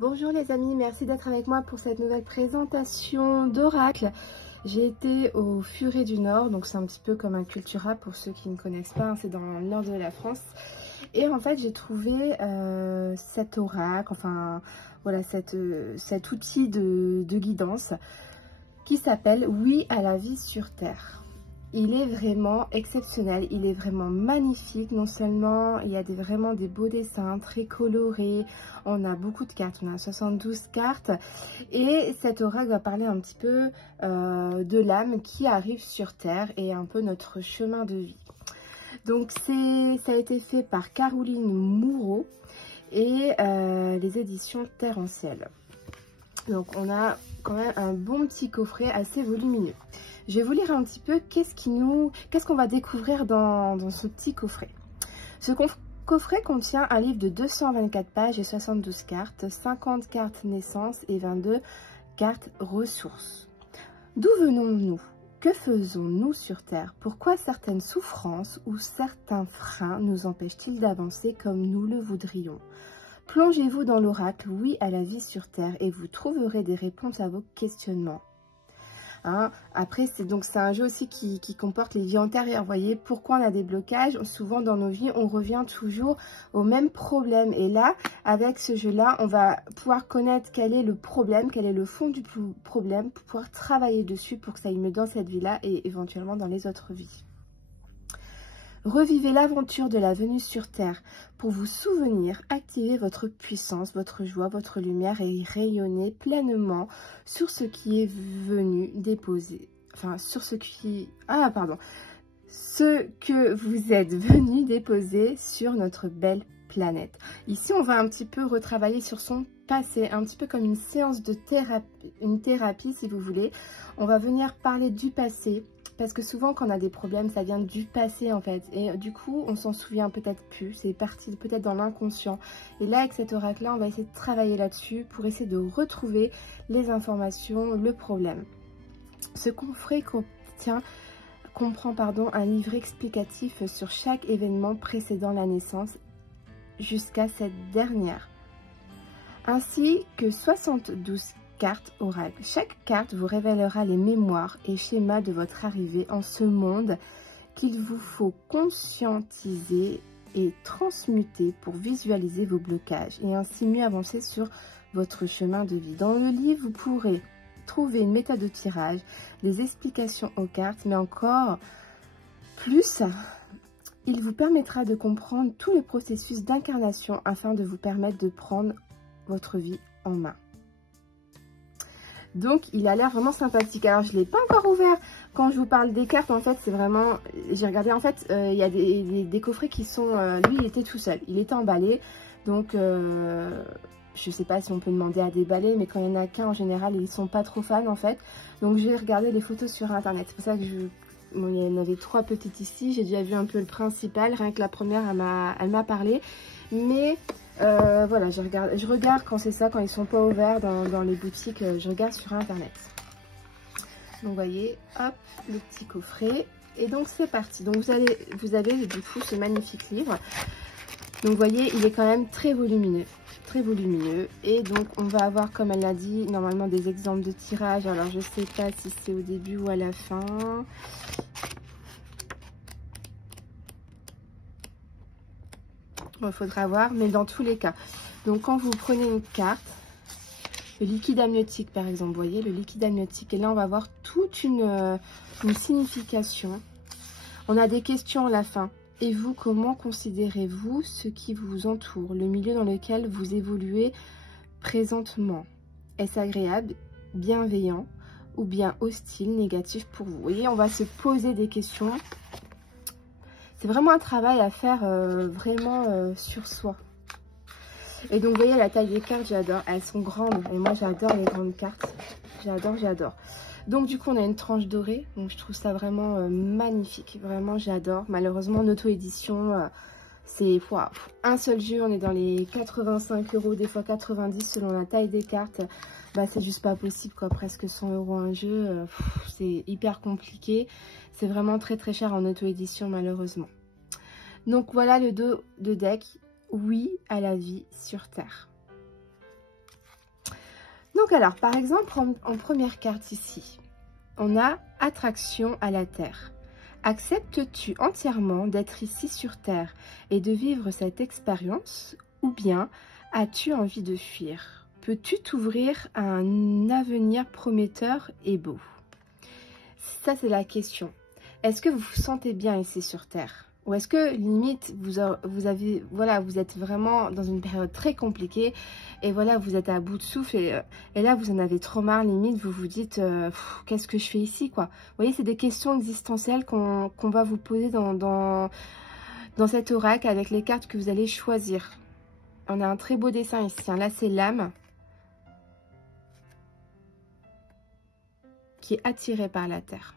Bonjour les amis, merci d'être avec moi pour cette nouvelle présentation d'oracle. J'ai été au Furet du Nord, donc c'est un petit peu comme un Cultura pour ceux qui ne connaissent pas, c'est dans le nord de la France. Et en fait j'ai trouvé cet oracle, enfin voilà cet outil de guidance qui s'appelle Oui à la vie sur Terre. Il est vraiment exceptionnel, il est vraiment magnifique. Non seulement il y a vraiment des beaux dessins très colorés, on a beaucoup de cartes, on a 72 cartes. Et cet oracle va parler un petit peu de l'âme qui arrive sur Terre et un peu notre chemin de vie. Donc ça a été fait par Caroline Moureau et les éditions Terre en Ciel. Donc on a quand même un bon petit coffret assez volumineux. Je vais vous lire un petit peu qu'est-ce qu'on va découvrir dans ce petit coffret. Ce coffret contient un livre de 224 pages et 72 cartes, 50 cartes naissance et 22 cartes ressources. D'où venons-nous? Que faisons-nous sur Terre? Pourquoi certaines souffrances ou certains freins nous empêchent-ils d'avancer comme nous le voudrions? Plongez-vous dans l'oracle Oui à la vie sur Terre et vous trouverez des réponses à vos questionnements. Hein. Après, c'est un jeu aussi qui comporte les vies antérieures. Vous voyez, pourquoi on a des blocages? Souvent dans nos vies, on revient toujours au même problème. Et là, avec ce jeu-là, on va pouvoir connaître quel est le problème, quel est le fond du problème, pour pouvoir travailler dessus pour que ça aille mieux dans cette vie-là et éventuellement dans les autres vies. Revivez l'aventure de la venue sur Terre. Pour vous souvenir, activez votre puissance, votre joie, votre lumière et rayonnez pleinement sur ce qui est venu déposer. Enfin, sur ce qui... Ah, pardon. Ce que vous êtes venu déposer sur notre belle planète. Ici, on va un petit peu retravailler sur son passé, un petit peu comme une séance de thérapie, une thérapie si vous voulez. On va venir parler du passé. Parce que souvent, quand on a des problèmes, ça vient du passé en fait. Et du coup, on s'en souvient peut-être plus. C'est parti peut-être dans l'inconscient. Et là, avec cet oracle-là, on va essayer de travailler là-dessus pour essayer de retrouver les informations, le problème. Ce coffret comprend un livre explicatif sur chaque événement précédant la naissance jusqu'à cette dernière. Ainsi que 72 carte oracle. Chaque carte vous révélera les mémoires et schémas de votre arrivée en ce monde qu'il vous faut conscientiser et transmuter pour visualiser vos blocages et ainsi mieux avancer sur votre chemin de vie. Dans le livre, vous pourrez trouver une méthode de tirage, des explications aux cartes, mais encore plus, il vous permettra de comprendre tout le processus d'incarnation afin de vous permettre de prendre votre vie en main. Donc, il a l'air vraiment sympathique. Alors, je ne l'ai pas encore ouvert. Quand je vous parle des cartes, en fait, c'est vraiment... J'ai regardé, en fait, il y a des coffrets qui sont... lui, il était tout seul. Il était emballé. Donc, je ne sais pas si on peut demander à déballer, mais quand il n'y en a qu'un, en général, ils ne sont pas trop fans, en fait. Donc, j'ai regardé les photos sur Internet. C'est pour ça que Bon, il y en avait 3 petites ici. J'ai déjà vu un peu le principal. Rien que la première, elle m'a parlé. Mais... voilà, je regarde quand c'est ça, quand ils sont pas ouverts dans les boutiques, je regarde sur Internet. Donc, vous voyez, hop, le petit coffret. Et donc, c'est parti. Donc, vous avez du coup ce magnifique livre. Donc, vous voyez, il est quand même très volumineux. Très volumineux. Et donc, on va avoir, comme elle l'a dit, normalement des exemples de tirage. Alors, je sais pas si c'est au début ou à la fin. Bon, il faudra voir, mais dans tous les cas. Donc, quand vous prenez une carte, le liquide amniotique, par exemple, vous voyez, le liquide amniotique. Et là, on va voir toute une signification. On a des questions à la fin. Et vous, comment considérez-vous ce qui vous entoure, le milieu dans lequel vous évoluez présentement? Est-ce agréable, bienveillant ou bien hostile, négatif pour vous? Vous voyez, on va se poser des questions. C'est vraiment un travail à faire vraiment sur soi. Et donc, vous voyez, la taille des cartes, j'adore. Elles sont grandes. Et moi, j'adore les grandes cartes. J'adore, j'adore. Donc, du coup, on a une tranche dorée. Donc, je trouve ça vraiment magnifique. Vraiment, j'adore. Malheureusement, en auto-édition, c'est un seul jeu. On est dans les 85 €, des fois 90 selon la taille des cartes. Bah, c'est juste pas possible, quoi. Presque 100 € un jeu. C'est hyper compliqué. C'est vraiment très, très cher en auto-édition, malheureusement. Donc, voilà le dos de deck. Oui à la vie sur Terre. Donc alors, par exemple, en première carte ici, on a attraction à la Terre. Acceptes-tu entièrement d'être ici sur Terre et de vivre cette expérience, ou bien as-tu envie de fuir? Peux-tu t'ouvrir à un avenir prometteur et beau? Ça, c'est la question. Est-ce que vous vous sentez bien ici sur Terre? Ou est-ce que, limite, vous êtes vraiment dans une période très compliquée et voilà, vous êtes à bout de souffle et là, vous en avez trop marre, limite, vous vous dites qu'est-ce que je fais ici, quoi. Vous voyez, c'est des questions existentielles qu'on va vous poser dans cet oracle avec les cartes que vous allez choisir. On a un très beau dessin ici, hein. Là, c'est l'âme qui est attirée par la Terre.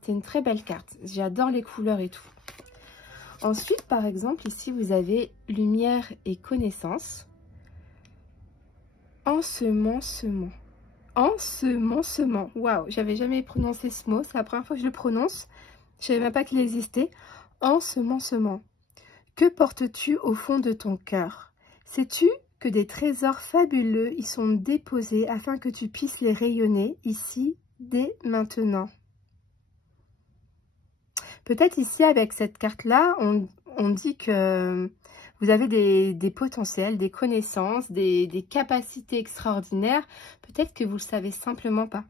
C'est une très belle carte. J'adore les couleurs et tout. Ensuite, par exemple, ici, vous avez lumière et connaissance. Ensemencement. Ensemencement. Waouh, j'avais jamais prononcé ce mot. C'est la première fois que je le prononce. Je savais même pas qu'il existait. Ensemencement. Que portes-tu au fond de ton cœur? Sais-tu que des trésors fabuleux y sont déposés afin que tu puisses les rayonner ici, dès maintenant? Peut-être ici, avec cette carte-là, on dit que vous avez des potentiels, des connaissances, des capacités extraordinaires. Peut-être que vous ne le savez simplement pas.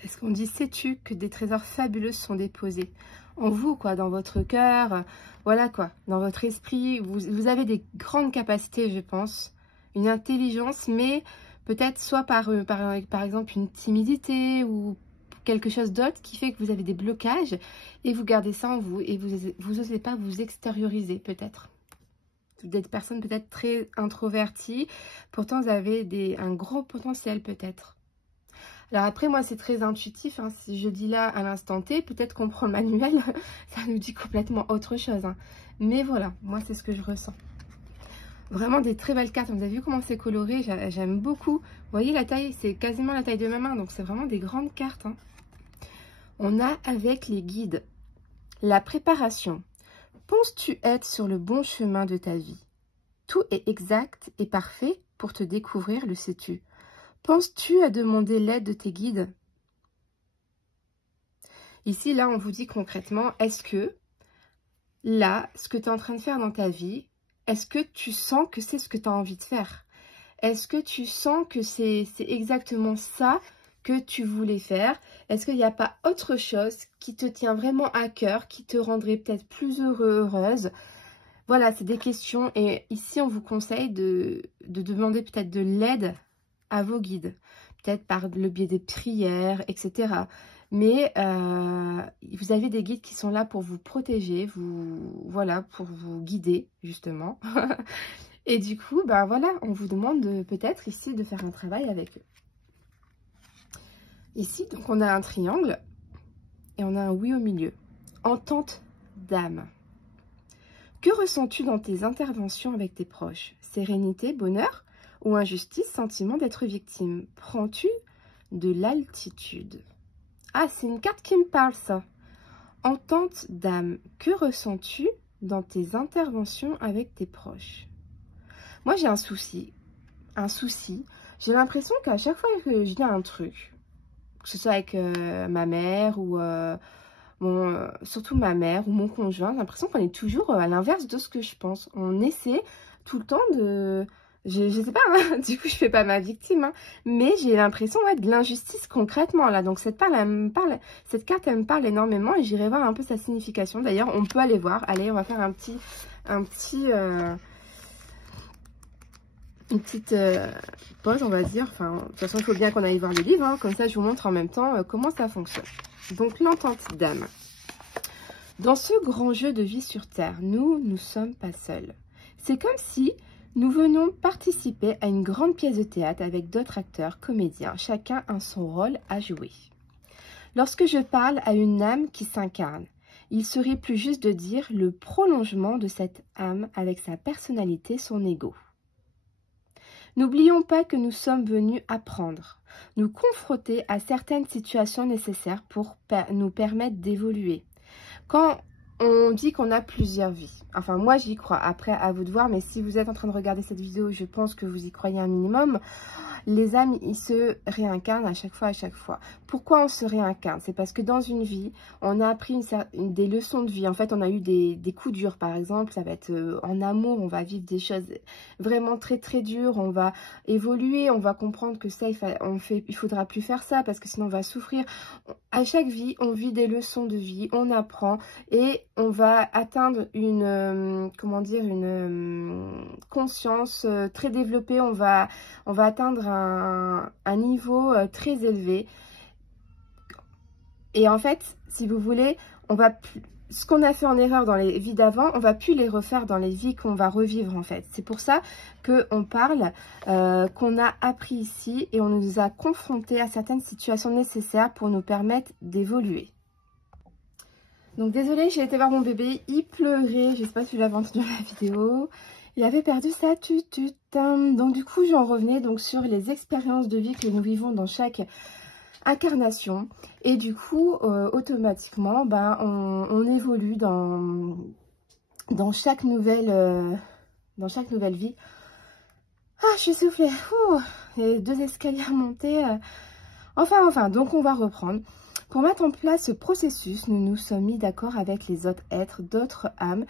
Parce qu'on dit, sais-tu que des trésors fabuleux sont déposés en vous, quoi, dans votre cœur, voilà quoi, dans votre esprit. Vous avez des grandes capacités, je pense, une intelligence, mais peut-être soit par exemple une timidité ou quelque chose d'autre qui fait que vous avez des blocages et vous gardez ça en vous et vous n'osez pas vous extérioriser peut-être. Vous êtes personne peut-être très introvertie, pourtant vous avez un gros potentiel peut-être. Alors après moi c'est très intuitif, hein. Si je dis là à l'instant T, peut-être qu'on prend le manuel, ça nous dit complètement autre chose, hein. Mais voilà, moi c'est ce que je ressens. Vraiment des très belles cartes. Vous avez vu comment c'est coloré? J'aime beaucoup. Vous voyez la taille, c'est quasiment la taille de ma main. Donc c'est vraiment des grandes cartes, hein. On a avec les guides la préparation. Penses-tu être sur le bon chemin de ta vie? Tout est exact et parfait pour te découvrir, le sais-tu? Penses-tu à demander l'aide de tes guides? Ici, là, on vous dit concrètement, est-ce que là, ce que tu es en train de faire dans ta vie, est-ce que tu sens que c'est ce que tu as envie de faire? Est-ce que tu sens que c'est exactement ça que tu voulais faire? Est-ce qu'il n'y a pas autre chose qui te tient vraiment à cœur, qui te rendrait peut-être plus heureuse? Voilà, c'est des questions. Et ici, on vous conseille de demander peut-être de l'aide à vos guides. Peut-être par le biais des prières, etc. Mais vous avez des guides qui sont là pour vous protéger, voilà, pour vous guider, justement. Et du coup, ben voilà, on vous demande peut-être ici de faire un travail avec eux. Ici, donc on a un triangle et on a un oui au milieu. Entente d'âme. Que ressens-tu dans tes interventions avec tes proches? Sérénité, bonheur ou injustice, sentiment d'être victime? Prends-tu de l'altitude? Ah, c'est une carte qui me parle, ça. Entente d'âme. Que ressens-tu dans tes interventions avec tes proches? Moi, j'ai un souci. J'ai l'impression qu'à chaque fois que je dis un truc, que ce soit avec ma mère ou surtout ma mère ou mon conjoint, j'ai l'impression qu'on est toujours à l'inverse de ce que je pense. On essaie tout le temps de... Je sais pas, hein, du coup je fais pas ma victime, hein, mais j'ai l'impression de l'injustice concrètement là. Donc cette carte elle me parle énormément et j'irai voir un peu sa signification. D'ailleurs on peut aller voir. Allez, on va faire une petite pause, on va dire. Enfin, de toute façon il faut bien qu'on aille voir le livre, hein, comme ça je vous montre en même temps comment ça fonctionne. Donc l'entente d'âme. Dans ce grand jeu de vie sur Terre, nous ne sommes pas seuls. C'est comme si nous venons participer à une grande pièce de théâtre avec d'autres acteurs, comédiens, chacun a son rôle à jouer. Lorsque je parle à une âme qui s'incarne, il serait plus juste de dire le prolongement de cette âme avec sa personnalité, son ego. N'oublions pas que nous sommes venus apprendre, nous confronter à certaines situations nécessaires pour nous permettre d'évoluer. Quand on dit qu'on a plusieurs vies. Enfin, moi, j'y crois. Après, à vous de voir. Mais si vous êtes en train de regarder cette vidéo, je pense que vous y croyez un minimum. Les âmes, ils se réincarnent à chaque fois, à chaque fois. Pourquoi on se réincarne? C'est parce que dans une vie, on a appris des leçons de vie. En fait, on a eu des coups durs, par exemple. Ça va être en amour, on va vivre des choses vraiment très, très dures. On va évoluer, on va comprendre que ça, il faudra plus faire ça parce que sinon, on va souffrir. À chaque vie, on vit des leçons de vie, on apprend et on va atteindre une, comment dire, une conscience très développée. On va atteindre un niveau très élevé. Et en fait, si vous voulez, ce qu'on a fait en erreur dans les vies d'avant, on va plus les refaire dans les vies qu'on va revivre en fait. C'est pour ça qu'on parle, qu'on a appris ici et on nous a confrontés à certaines situations nécessaires pour nous permettre d'évoluer. Donc désolée, j'ai été voir mon bébé, il pleurait, je sais pas si vous l'avez entendu dans la vidéo. Il avait perdu sa tutute. Donc du coup, j'en revenais donc sur les expériences de vie que nous vivons dans chaque incarnation. Et du coup, automatiquement, on évolue dans chaque nouvelle vie. Ah, je suis soufflée. Il y a 2 escaliers à monter. Enfin, donc on va reprendre. Pour mettre en place ce processus, nous nous sommes mis d'accord avec les autres êtres, d'autres âmes,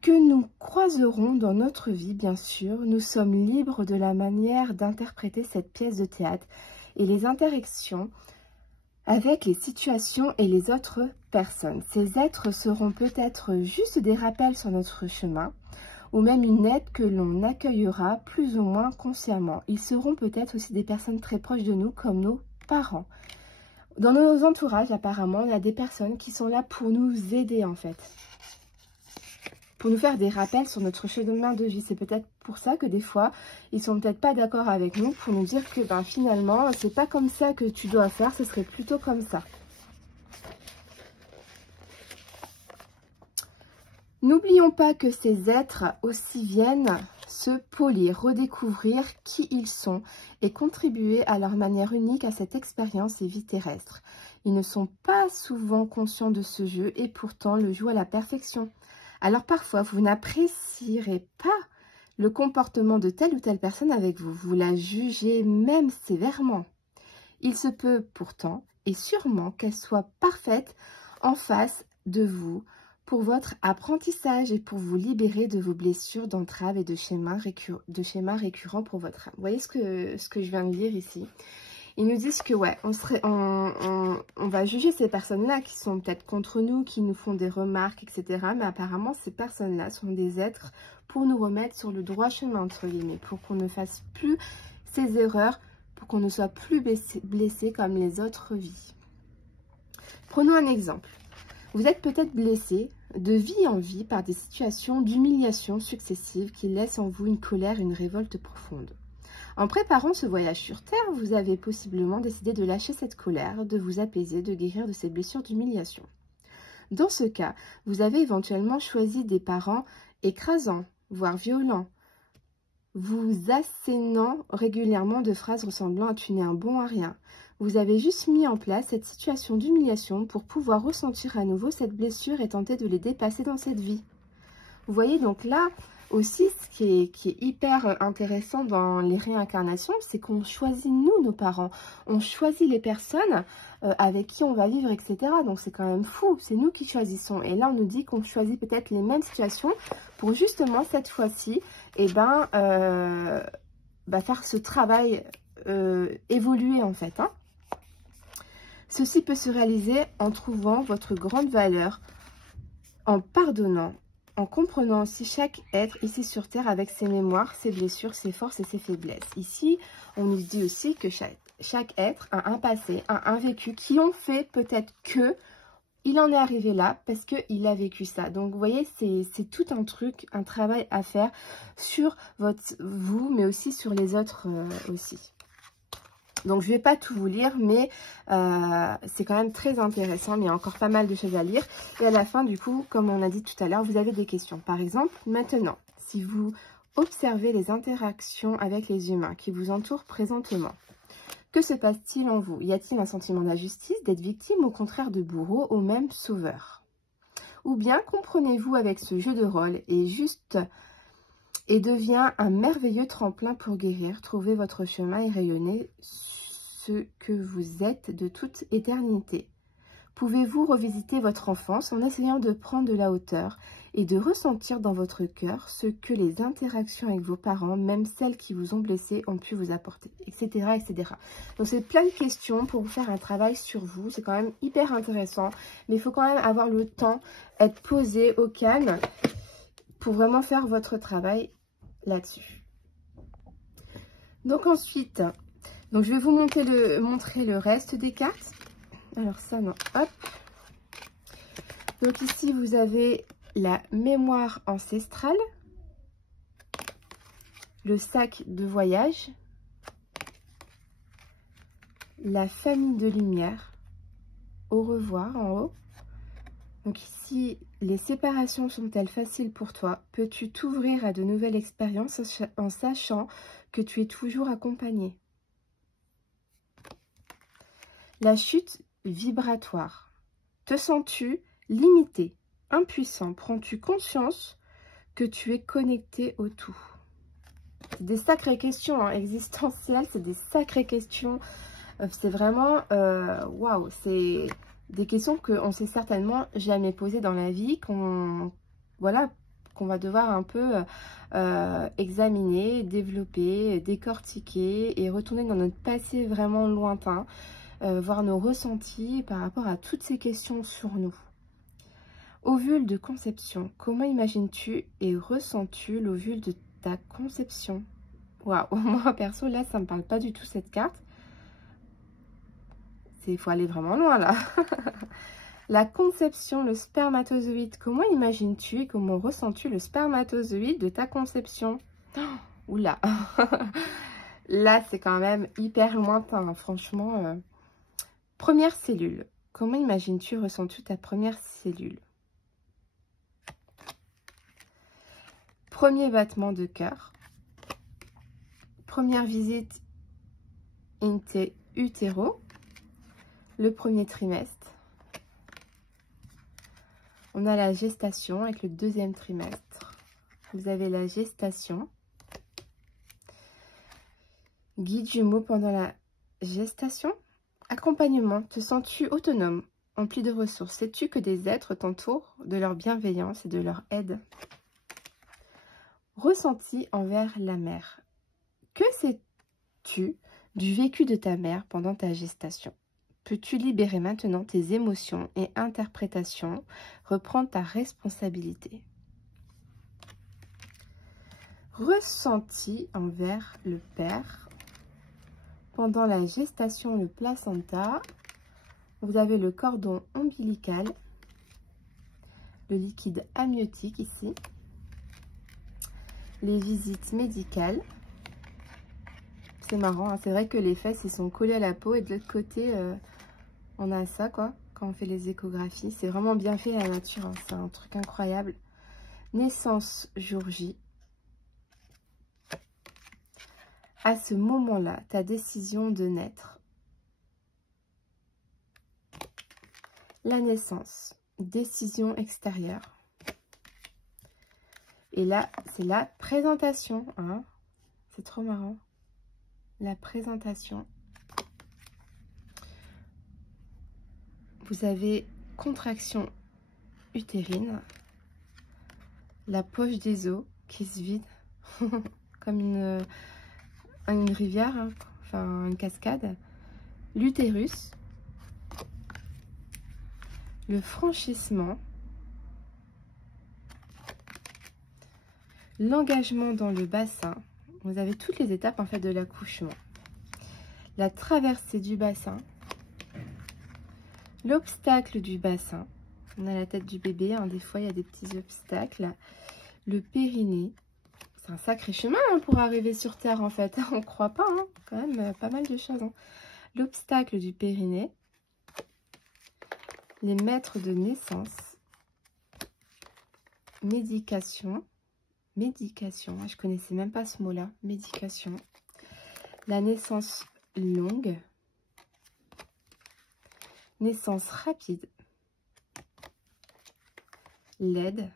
que nous croiserons dans notre vie, bien sûr. Nous sommes libres de la manière d'interpréter cette pièce de théâtre et les interactions avec les situations et les autres personnes. Ces êtres seront peut-être juste des rappels sur notre chemin, ou même une aide que l'on accueillera plus ou moins consciemment. Ils seront peut-être aussi des personnes très proches de nous, comme nos parents. Dans nos entourages, apparemment, il y a des personnes qui sont là pour nous aider, en fait. Pour nous faire des rappels sur notre chemin de vie. C'est peut-être pour ça que des fois, ils sont peut-être pas d'accord avec nous pour nous dire que finalement, c'est pas comme ça que tu dois faire, ce serait plutôt comme ça. N'oublions pas que ces êtres aussi viennent se polir, redécouvrir qui ils sont et contribuer à leur manière unique à cette expérience et vie terrestre. Ils ne sont pas souvent conscients de ce jeu et pourtant le jouent à la perfection. Alors parfois, vous n'apprécierez pas le comportement de telle ou telle personne avec vous. Vous la jugez même sévèrement. Il se peut pourtant et sûrement qu'elle soit parfaite en face de vous pour votre apprentissage et pour vous libérer de vos blessures, d'entraves et de schémas récurrents pour votre âme. Vous voyez ce que je viens de lire ici? Ils nous disent que ouais, on va juger ces personnes-là qui sont peut-être contre nous, qui nous font des remarques, etc. Mais apparemment, ces personnes-là sont des êtres pour nous remettre sur le droit chemin, entre guillemets, pour qu'on ne fasse plus ces erreurs, pour qu'on ne soit plus blessé comme les autres vies. Prenons un exemple. Vous êtes peut-être blessé de vie en vie par des situations d'humiliation successives qui laissent en vous une colère et une révolte profonde. En préparant ce voyage sur Terre, vous avez possiblement décidé de lâcher cette colère, de vous apaiser, de guérir de ces blessures d'humiliation. Dans ce cas, vous avez éventuellement choisi des parents écrasants, voire violents, vous assénant régulièrement de phrases ressemblant à « tu n'es un bon à rien ». Vous avez juste mis en place cette situation d'humiliation pour pouvoir ressentir à nouveau cette blessure et tenter de les dépasser dans cette vie. Vous voyez donc là aussi ce qui est hyper intéressant dans les réincarnations, c'est qu'on choisit nous, nos parents. On choisit les personnes avec qui on va vivre, etc. Donc c'est quand même fou, c'est nous qui choisissons. Et là on nous dit qu'on choisit peut-être les mêmes situations pour justement cette fois-ci, faire ce travail évoluer en fait. Ceci peut se réaliser en trouvant votre grande valeur, en pardonnant, en comprenant aussi chaque être ici sur Terre avec ses mémoires, ses blessures, ses forces et ses faiblesses. Ici, on nous dit aussi que chaque être a un passé, a un vécu qui ont fait peut-être que il en est arrivé là parce qu'il a vécu ça. Donc, vous voyez, c'est tout un truc, un travail à faire sur vous, mais aussi sur les autres aussi. Donc, je ne vais pas tout vous lire, mais c'est quand même très intéressant. Mais il y a encore pas mal de choses à lire. Et à la fin, du coup, comme on a dit tout à l'heure, vous avez des questions. Par exemple, maintenant, si vous observez les interactions avec les humains qui vous entourent présentement, que se passe-t-il en vous? Y a-t-il un sentiment d'injustice, d'être victime, au contraire de bourreau, ou même sauveur? Ou bien comprenez-vous avec ce jeu de rôle et devient un merveilleux tremplin pour guérir, trouver votre chemin et rayonner ce que vous êtes de toute éternité. Pouvez-vous revisiter votre enfance en essayant de prendre de la hauteur et de ressentir dans votre cœur ce que les interactions avec vos parents, même celles qui vous ont blessé, ont pu vous apporter, etc. etc. Donc c'est plein de questions pour faire un travail sur vous. C'est quand même hyper intéressant, mais il faut quand même avoir le temps, être posé au calme pour vraiment faire votre travail là-dessus. Donc ensuite, donc je vais vous montrer le reste des cartes. Alors ça, non, hop. Donc ici, vous avez la mémoire ancestrale, le sac de voyage, la famille de lumière, au revoir en haut. Donc ici, les séparations sont-elles faciles pour toi? Peux-tu t'ouvrir à de nouvelles expériences en sachant que tu es toujours accompagné? La chute vibratoire. Te sens-tu limité, impuissant? Prends-tu conscience que tu es connecté au tout? C'est des sacrées questions existentielles, c'est des sacrées questions. C'est vraiment, waouh, c'est des questions qu'on ne s'est certainement jamais posées dans la vie, voilà, qu'on va devoir un peu examiner, développer, décortiquer et retourner dans notre passé vraiment lointain. Voir nos ressentis par rapport à toutes ces questions sur nous. Ovule de conception. Comment imagines-tu et ressens-tu l'ovule de ta conception? Waouh, moi perso, là, ça ne me parle pas du tout cette carte. Il faut aller vraiment loin, là. La conception, le spermatozoïde. Comment imagines-tu et comment ressens-tu le spermatozoïde de ta conception? Oula. Là, c'est quand même hyper lointain, hein, franchement. Première cellule. Comment imagines-tu, ressens-tu ta première cellule? Premier battement de cœur. Première visite in utero. Le premier trimestre. On a la gestation avec le deuxième trimestre. Vous avez la gestation. Guide jumeau pendant la gestation. Accompagnement, te sens-tu autonome, empli de ressources? Sais-tu que des êtres t'entourent de leur bienveillance et de leur aide? Ressenti envers la mère. Que sais-tu du vécu de ta mère pendant ta gestation? Peux-tu libérer maintenant tes émotions et interprétations, reprendre ta responsabilité? Ressenti envers le père. Pendant la gestation, le placenta, vous avez le cordon ombilical, le liquide amniotique ici, les visites médicales. C'est marrant, hein, c'est vrai que les fesses, ils sont collés à la peau et de l'autre côté, on a ça, quoi, quand on fait les échographies. C'est vraiment bien fait la nature, hein, c'est un truc incroyable. Naissance jour J. À ce moment-là, ta décision de naître. La naissance, décision extérieure. Et là, c'est la présentation. Hein. C'est trop marrant. La présentation. Vous avez contraction utérine. La poche des os qui se vide. Comme une rivière, hein, enfin une cascade. L'utérus. Le franchissement. L'engagement dans le bassin. Vous avez toutes les étapes en fait de l'accouchement. La traversée du bassin. L'obstacle du bassin. On a la tête du bébé, hein, des fois il y a des petits obstacles. Le périnée. C'est un sacré chemin hein, pour arriver sur Terre en fait. On ne croit pas, hein. Quand même pas mal de choses. Hein. L'obstacle du périnée. Les maîtres de naissance. Médication. Médication, je connaissais même pas ce mot-là. Médication. La naissance longue. Naissance rapide. l'aide.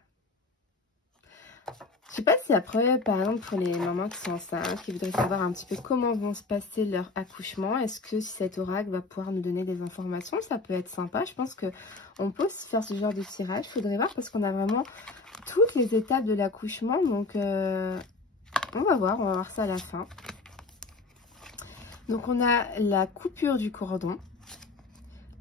Je sais pas si après, par exemple, pour les mamans qui sont enceintes, qui voudraient savoir un petit peu comment vont se passer leur accouchement, est-ce que si cet oracle va pouvoir nous donner des informations, ça peut être sympa. Je pense qu'on peut aussi faire ce genre de tirage. Il faudrait voir parce qu'on a vraiment toutes les étapes de l'accouchement. Donc, on va voir ça à la fin. Donc, on a la coupure du cordon,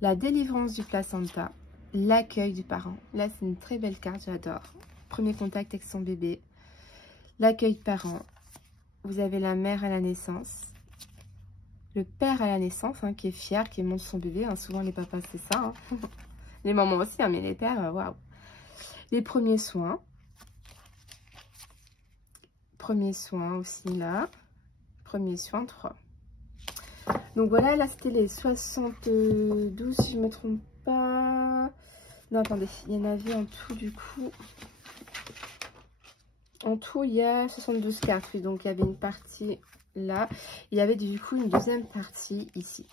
la délivrance du placenta, l'accueil du parent. Là, c'est une très belle carte, j'adore. Premier contact avec son bébé. L'accueil de parent, vous avez la mère à la naissance, le père à la naissance hein, qui est fier, qui montre son bébé. Hein. Souvent les papas c'est ça, hein. Les mamans aussi, hein, mais les pères, waouh. Les premiers soins aussi là, premiers soins 3. Donc voilà, là c'était les 72 si je ne me trompe pas. Non attendez, il y en avait en tout du coup. En tout, il y a 72 cartes, oui, donc il y avait une partie là. Il y avait du coup une deuxième partie ici.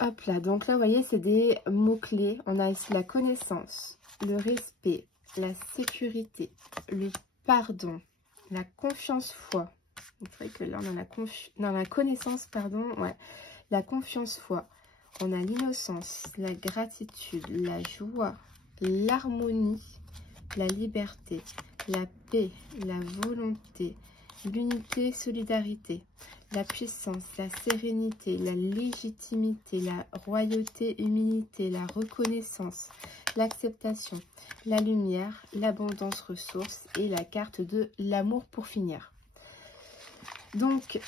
Hop là, donc là, vous voyez, c'est des mots-clés. On a ici la connaissance, le respect, la sécurité, le pardon, la confiance-foi. Vous voyez que là, on a la connaissance, pardon, ouais, la confiance-foi. On a l'innocence, la gratitude, la joie, l'harmonie, la liberté, la paix, la volonté, l'unité, solidarité, la puissance, la sérénité, la légitimité, la royauté, humilité, la reconnaissance, l'acceptation, la lumière, l'abondance, ressources et la carte de l'amour pour finir. Donc,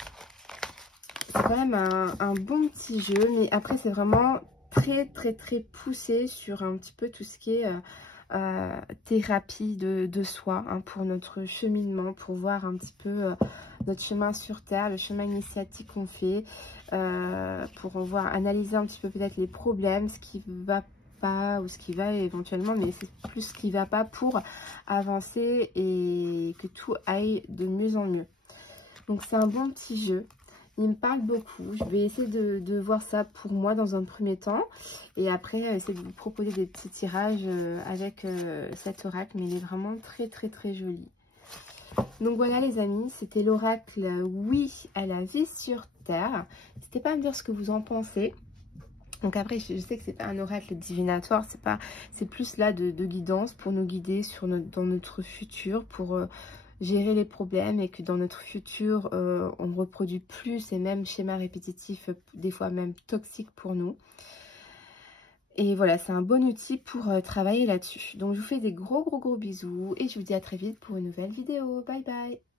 c'est quand même un bon petit jeu, mais après c'est vraiment très poussé sur un petit peu tout ce qui est thérapie de soi hein, pour notre cheminement, pour voir un petit peu notre chemin sur terre, le chemin initiatique qu'on fait, pour voir, analyser un petit peu peut-être les problèmes, ce qui va pas ou ce qui va éventuellement, mais c'est plus ce qui va pas pour avancer et que tout aille de mieux en mieux. Donc c'est un bon petit jeu. Il me parle beaucoup. Je vais essayer de voir ça pour moi dans un premier temps. Et après, essayer de vous proposer des petits tirages avec cet oracle. Mais il est vraiment très joli. Donc voilà les amis, c'était l'oracle oui à la vie sur Terre. N'hésitez pas à me dire ce que vous en pensez. Donc après, je sais que c'est pas un oracle divinatoire. C'est plus là de guidance pour nous guider dans notre futur, pour... gérer les problèmes et que dans notre futur, on ne reproduit plus ces mêmes schémas répétitifs, des fois même toxiques pour nous. Et voilà, c'est un bon outil pour travailler là-dessus. Donc, je vous fais des gros bisous et je vous dis à très vite pour une nouvelle vidéo. Bye bye!